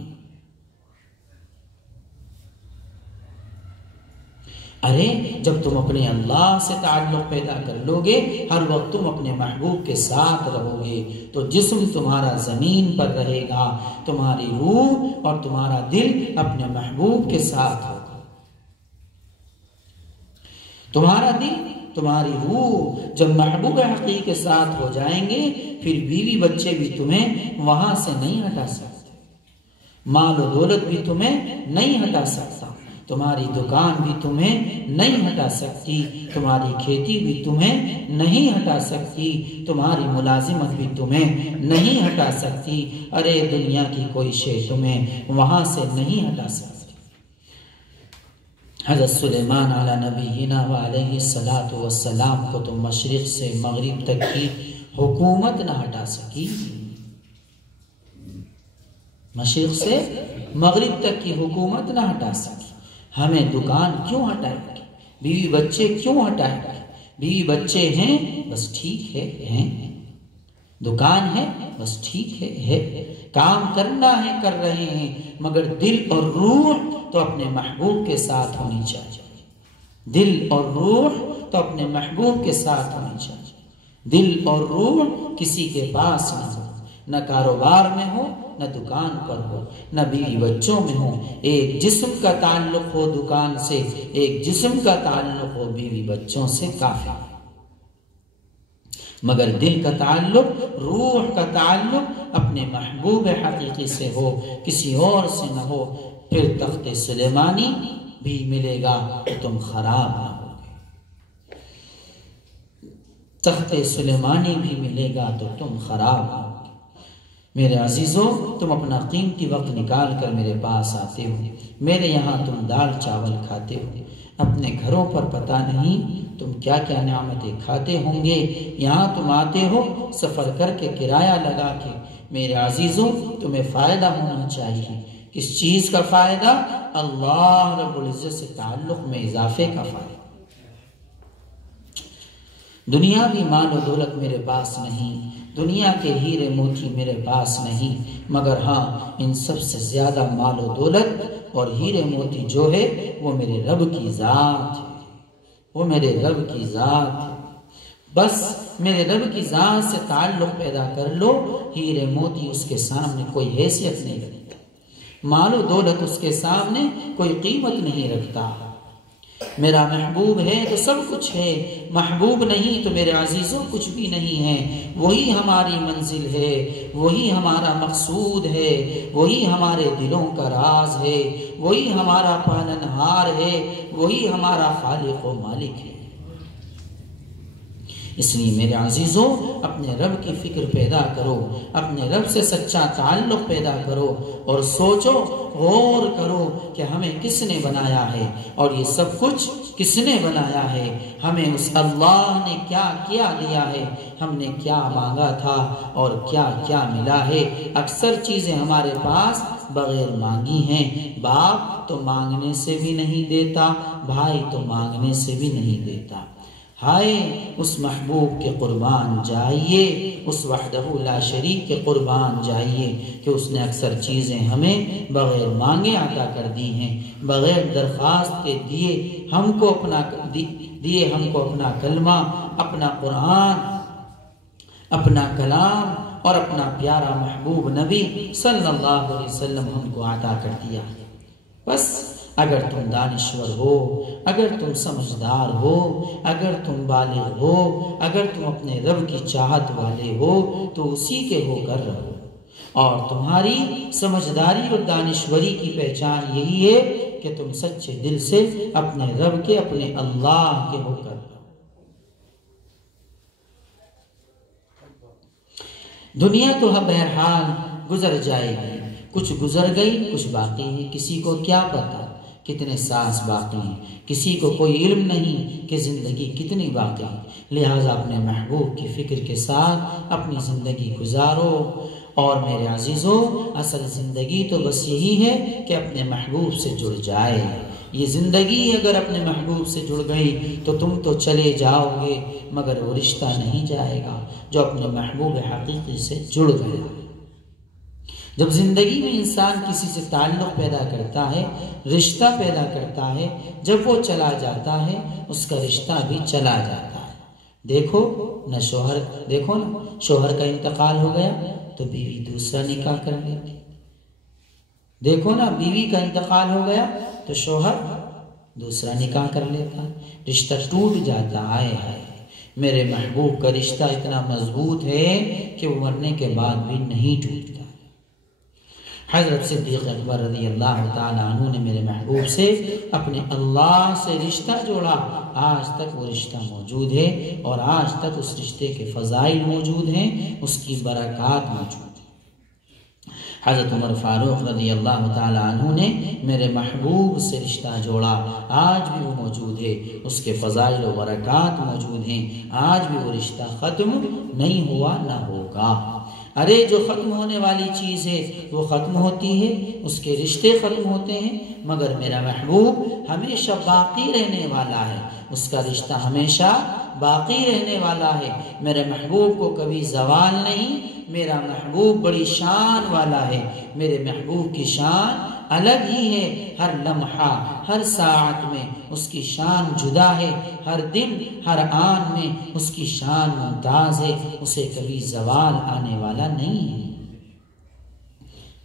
ارے جب تم اپنے اللہ سے تعلق پیدا کر لو گے، ہر وقت تم اپنے محبوب کے ساتھ رہو گے، تو جسم تمہارا زمین پر رہے گا، تمہاری روح اور تمہارا دل اپنے محبوب کے ساتھ ہوگا۔ تمہارا دل، تمہاری روح جب محبوب حقیقی کے ساتھ ہو جائیں گے، پھر بیوی بچے بھی تمہیں وہاں سے نہیں ہٹا سکتے، مال و دولت بھی تمہیں نہیں ہٹا سکتا، تمہاری دکان بھی تمہیں نہیں ہٹا سکتی، تمہاری کھیتی بھی تمہیں نہیں ہٹا سکتی، تمہاری ملازمت بھی تمہیں نہیں ہٹا سکتی، ارے دنیا کی کوئی شے تمہیں وہاں سے نہیں ہٹا سکتی۔ حضرت سلیمان علی نبینا وعلیہ الصلاۃ والسلام کو تو مشرق سے مغرب تک کی حکومت نہ ہٹا سکی، مشرق سے مغرب تک کی حکومت نہ ہٹا سکی۔ ہمیں دکان کیوں ہٹائے گی؟ بیوی بچے کیوں ہٹائے گی؟ بیوی بچے ہیں بس ٹھیک ہے، ہیں، دکان ہے بس ٹھیک ہے، کام کرنا ہے کر رہے ہیں، مگر دل اور روح تو اپنے محبوب کے ساتھ ہونی چاہیے، دل اور روح تو اپنے محبوب کے ساتھ ہونی چاہیے۔ دل اور روح کسی کے پاس نہ ہو، نہ کاروبار میں ہو، نہ دکان پر ہو، نہ بیوی بچوں میں ہو۔ ایک جسم کا تعلق ہو دکان سے، ایک جسم کا تعلق ہو بیوی بچوں سے، کافی، مگر دل کا تعلق، روح کا تعلق اپنے محبوب حقیقی سے ہو، کسی اور سے نہ ہو، پھر تخت سلیمانی بھی ملے گا تو تم خراب نہ ہوگے، تخت سلیمانی بھی ملے گا تو تم خراب نہ ہوگے۔ میرے عزیزوں، تم اپنا قیمتی وقت نکال کر میرے پاس آتے ہو، میرے یہاں تم دال چاول کھاتے ہو، اپنے گھروں پر پتہ نہیں تم کیا کیا نعمتیں کھاتے ہوں گے، یہاں تم آتے ہو سفر کر کے، کرایہ لگا کے۔ میرے عزیزوں، تمہیں فائدہ ہونا چاہیے، کس چیز کا فائدہ؟ اللہ رب العزت سے تعلق میں اضافے کا فائدہ۔ دنیاوی مال و دولت میرے پاس نہیں، دنیا کے ہیرے موتی میرے پاس نہیں، مگر ہاں ان سب سے زیادہ مال و دولت اور ہیرے موتی جو ہے وہ میرے رب کی ذات ہے، وہ میرے رب کی ذات ہے۔ بس میرے رب کی ذات سے تعلق پیدا کر لو، ہیرے موتی اس کے سامنے کوئی حیثیت نہیں رکھتا، مال و دولت اس کے سامنے کوئی قیمت نہیں رکھتا۔ میرا محبوب ہے تو سب کچھ ہے، محبوب نہیں تو میرے عزیزوں کچھ بھی نہیں ہے۔ وہی ہماری منزل ہے، وہی ہمارا مقصود ہے، وہی ہمارے دلوں کا راز ہے، وہی ہمارا پالنہار ہے، وہی ہمارا خالق و مالک ہے۔ اس لیے میرے عزیزوں، اپنے رب کی فکر پیدا کرو، اپنے رب سے سچا تعلق پیدا کرو، اور سوچو، غور کرو کہ ہمیں کس نے بنایا ہے، اور یہ سب کچھ کس نے بنایا ہے، ہمیں اس اللہ نے کیا کیا دیا ہے، ہم نے کیا مانگا تھا اور کیا کیا ملا ہے۔ اکثر چیزیں ہمارے پاس بغیر مانگی ہیں، باپ تو مانگنے سے بھی نہیں دیتا، بھائی تو مانگنے سے بھی نہیں دیتا، ہائے اس محبوب کے قربان جائیے، اس وحدہ لا شریک کے قربان جائیے کہ اس نے اکثر چیزیں ہمیں بغیر مانگے عطا کر دی ہیں، بغیر درخواست کے دیے ہم کو اپنا کلمہ، اپنا قرآن، اپنا کلام اور اپنا پیارا محبوب نبی صلی اللہ علیہ وسلم ہم کو عطا کر دیا۔ بس اگر تم دانشور ہو، اگر تم سمجھدار ہو، اگر تم بالغ ہو، اگر تم اپنے رب کی چاہت والے ہو تو اسی کے ہو کر رہو، اور تمہاری سمجھداری اور دانشوری کی پہچان یہی ہے کہ تم سچے دل سے اپنے رب کے، اپنے اللہ کے ہو کر رہو۔ دنیا تو بہرحال گزر جائے گی، کچھ گزر گئی کچھ باقی ہے، کسی کو کیا پتا کتنے سانس باقی ہیں، کسی کو کوئی علم نہیں کہ زندگی کتنی باقی ہے۔ لہٰذا اپنے محبوب کی فکر کے ساتھ اپنی زندگی گزارو۔ اور میرے عزیزوں، اصل زندگی تو بس یہی ہے کہ اپنے محبوب سے جڑ جائے۔ یہ زندگی اگر اپنے محبوب سے جڑ گئی تو تم تو چلے جاؤ گے، مگر وہ رشتہ نہیں جائے گا جو اپنے محبوب حقیقی سے جڑ گیا۔ جب زندگی میں انسان کسی سے تعلق پیدا کرتا ہے، رشتہ پیدا کرتا ہے، جب وہ چلا جاتا ہے اس کا رشتہ بھی چلا جاتا ہے۔ دیکھو نا شوہر کا انتقال ہو گیا تو بیوی دوسرا نکاح کر لیتی، دیکھو نا بیوی کا انتقال ہو گیا تو شوہر دوسرا نکاح کر لیتا، رشتہ ٹوٹ جاتا ہے۔ میرے محبوب کا رشتہ اتنا مضبوط ہے کہ وہ مرنے کے بعد بھی نہیں ٹوٹتا۔ حضرت صدیق اکبر رضی اللہ تعالیٰ عنہ نے میرے محبوب سے اپنے اللہ سے رشتہ جوڑا، آج تک وہ رشتہ موجود ہے اور آج تک اس رشتے کے فضائل موجود ہیں، اس کی برکات موجود ہیں۔ حضرت عمر فاروق رضی اللہ تعالیٰ عنہ نے میرے محبوب سے رشتہ جوڑا، آج بھی وہ موجود ہے، اس کے فضائل و برکات موجود ہیں، آج بھی وہ رشتہ ختم نہیں ہوا نہ ہوگا۔ ارے جو ختم ہونے والی چیز ہے وہ ختم ہوتی ہے، اس کے رشتے ختم ہوتے ہیں، مگر میرا محبوب ہمیشہ باقی رہنے والا ہے، اس کا رشتہ ہمیشہ باقی رہنے والا ہے۔ میرے محبوب کو کبھی زوال نہیں، میرا محبوب بڑی شان والا ہے، میرے محبوب کی شان الگ ہی ہے، ہر لمحہ ہر ساعت میں اس کی شان جدا ہے، ہر دن ہر آن میں اس کی شان ممتاز ہے، اسے کبھی زوال آنے والا نہیں ہے۔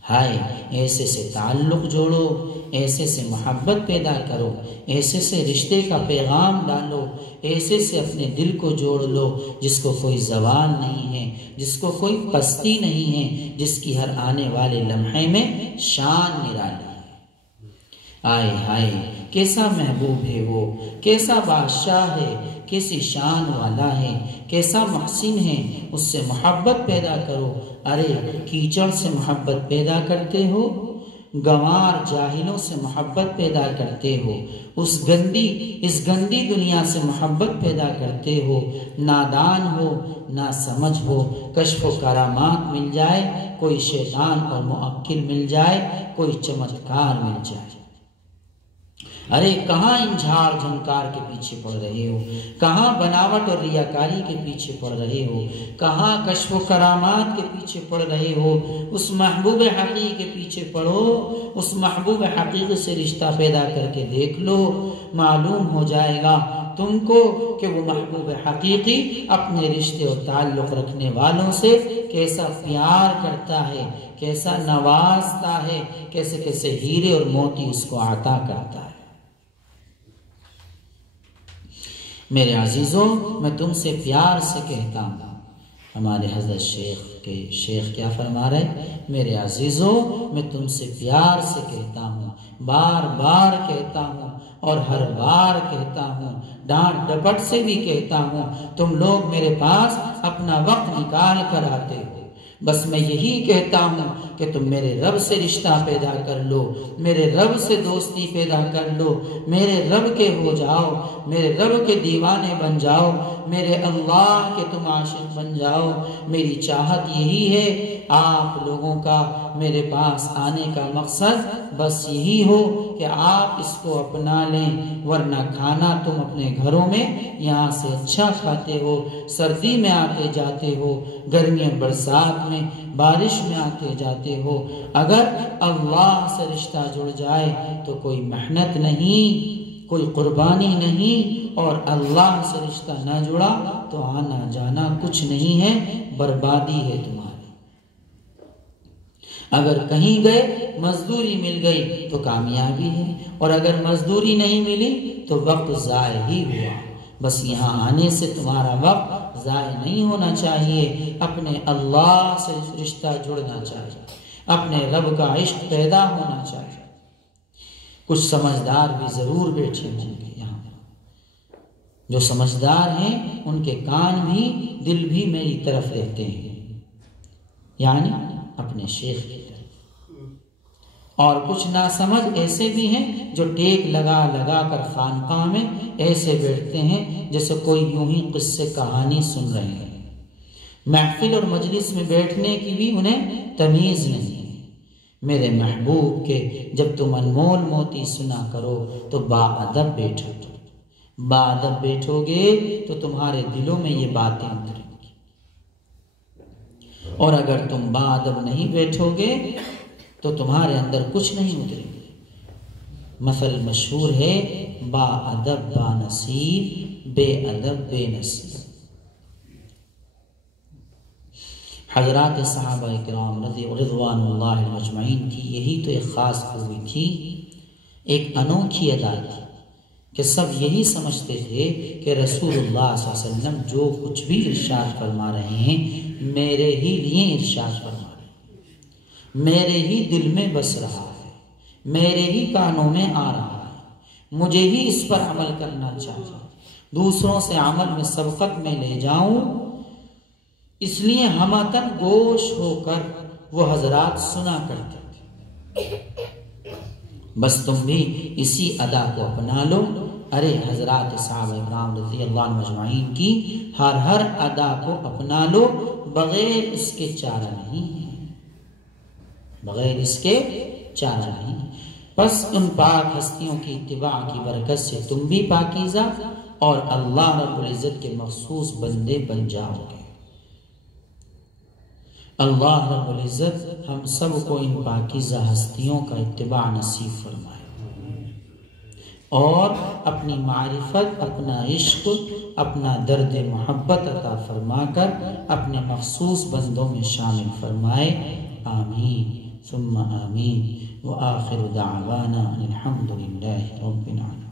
ہائے ایسے سے تعلق جوڑو، ایسے سے محبت پیدا کرو، ایسے سے رشتے کا پیغام ڈالو، ایسے سے اپنے دل کو جوڑ لو جس کو کوئی زوال نہیں ہے، جس کو کوئی پستی نہیں ہے، جس کی ہر آنے والے لمحے میں شان نرالی ہے۔ آئے ہائے کیسا محبوب ہے وہ، کیسا بادشاہ ہے، کیسی شان والا ہے، کیسا محسن ہے، اس سے محبت پیدا کرو۔ ارے کیچڑ سے محبت پیدا کرتے ہو، گنوار جاہلوں سے محبت پیدا کرتے ہو، اس گندی دنیا سے محبت پیدا کرتے ہو، نادان ہو نہ سمجھ ہو، کشف و کرامات مل جائے، کوئی شیطان اور معقل مل جائے، کوئی چمتکار مل جائے۔ ارے کہاں ان جھاڑ جھنکار کے پیچھے پڑ رہے ہو، کہاں بناوٹ اور ریاکاری کے پیچھے پڑ رہے ہو، کہاں کشف و کرامات کے پیچھے پڑ رہے ہو؟ اس محبوب حقیقی کے پیچھے پڑھو، اس محبوب حقیقی سے رشتہ پیدا کر کے دیکھ لو، معلوم ہو جائے گا تم کو کہ وہ محبوب حقیقی اپنے رشتے اور تعلق رکھنے والوں سے کیسا پیار کرتا ہے، کیسا نوازتا ہے، کیسے کیسے ہیرے اور موتی اس کو عطا کرتا ہے۔ میرے عزیزوں میں تم سے پیار سے کہتا ہوں، ہمارے حضرت شیخ کیا فرما رہے؟ میرے عزیزوں میں تم سے پیار سے کہتا ہوں، بار بار کہتا ہوں اور ہر بار کہتا ہوں، ڈانٹ ڈپٹ سے بھی کہتا ہوں، تم لوگ میرے پاس اپنا وقت نکال کر آتے ہو، بس میں یہی کہتا ہوں کہ تم میرے رب سے رشتہ پیدا کر لو، میرے رب سے دوستی پیدا کر لو، میرے رب کے ہو جاؤ، میرے رب کے دیوانے بن جاؤ، میرے اللہ کے تم عاشق بن جاؤ۔ میری چاہت یہی ہے، آپ لوگوں کا میرے پاس آنے کا مقصد بس یہی ہو کہ آپ اس کو اپنا لیں، ورنہ کھانا تم اپنے گھروں میں یہاں سے اچھا کھاتے ہو، سردی میں آتے جاتے ہو، گرمیوں برسات میں بارش میں آتے جاتے ہو۔ اگر اللہ سے رشتہ جڑ جائے تو کوئی محنت نہیں، کوئی قربانی نہیں، اور اللہ سے رشتہ نہ جڑا تو آنا جانا کچھ نہیں ہے، بربادی ہے تمہاری۔ اگر کہیں گئے مزدوری مل گئی تو کامیابی ہے، اور اگر مزدوری نہیں ملی تو وقت ضائع ہی ہوا۔ بس یہاں آنے سے تمہارا وقت ضائع نہیں ہونا چاہیے، اپنے اللہ سے رشتہ جڑنا چاہیے، اپنے رب کا عشق پیدا ہونا چاہیے۔ کچھ سمجھدار بھی ضرور بیٹھے ہوں گے یہاں، جو سمجھدار ہیں ان کے کان بھی دل بھی میری طرف رہتے ہیں، یعنی اپنے شیخ کی طرف۔ اور کچھ ناسمجھ ایسے بھی ہیں جو ٹیک لگا لگا کر خانقاہ میں ایسے بیٹھتے ہیں جیسے کوئی یوں ہی قصے کہانی سن رہے ہیں۔ محفل اور مجلس میں بیٹھنے کی بھی انہیں تمیز نہیں ہے۔ میرے محبوب کے جب تم انمول موتی سنا کرو تو باادب بیٹھو، باادب بیٹھو گے تو تمہارے دلوں میں یہ باتیں اتریں گی، اور اگر تم باادب نہیں بیٹھو گے تو تمہارے اندر کچھ نہیں اترے گا۔ مثل مشہور ہے، با ادب با نصیب، بے ادب بے نصیب۔ حضرات صحابہ کرام رضوان اللہ مجمعین کی یہی تو ایک خاص خوبی تھی، ایک انوکھی ادا تھی کہ سب یہی سمجھتے تھے کہ رسول اللہ صلی اللہ علیہ وسلم جو کچھ بھی ارشاد فرما رہے ہیں میرے ہی لیے ارشاد فرما رہے ہیں، میرے ہی دل میں بس رہا ہے، میرے ہی کانوں میں آ رہا ہے، مجھے ہی اس پر عمل کرنا چاہیے، دوسروں سے عمل میں سبقت میں لے جاؤں۔ اس لیے ہمتن گوش ہو کر وہ حضرات سنا کرتے تھے۔ بس تم بھی اسی ادا کو اپنا لو۔ ارے حضرات صحابہ کرام رضی اللہ عنہ مجمعین کی ہر ادا کو اپنا لو، بغیر اس کے چارہ نہیں ہے، بغیر اس کے چارہ نہیں۔ بس ان پاک ہستیوں کی اتباع کی برکت سے تم بھی پاکیزہ اور اللہ رب العزت کے مخصوص بندے بن جاؤ گے۔ اللہ رب العزت ہم سب کو ان پاکیزہ ہستیوں کا اتباع نصیب فرمائے، اور اپنی معرفت، اپنا عشق، اپنا درد محبت عطا فرما کر اپنے مخصوص بندوں میں شامل فرمائے۔ آمین ثم آمین، وآخر دعوانا الحمد للہ رب العالمین۔